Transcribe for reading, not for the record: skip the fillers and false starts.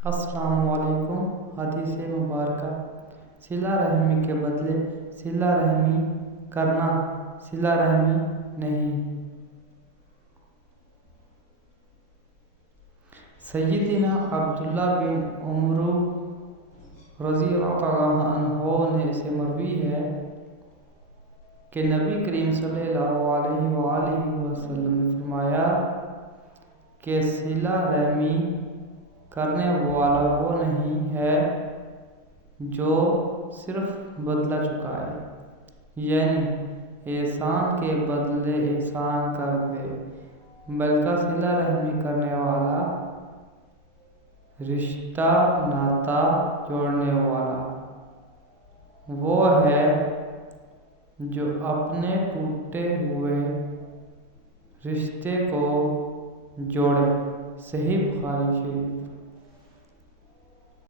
السلام علیکم۔ حدیث مبارکہ: صلہ رحمی کے بدلے صلہ رحمی کرنا صلہ رحمی نہیں۔ سیدنا عبداللہ بن عمر رضی اللہ عنہ سے مروی ہے کہ نبی کریم صلی اللہ علیہ وآلہ وسلم نے فرمایا کہ صلہ رحمی کرنے والا وہ نہیں ہے جو صرف بدلہ چکائے، یعنی احسان کے بدلے احسان کر دے، بلکہ صلہ رحمی کرنے والا، رشتہ ناتا جوڑنے والا وہ ہے جو اپنے ٹوٹے ہوئے رشتے کو جوڑے۔ صحیح بخاری شریف۔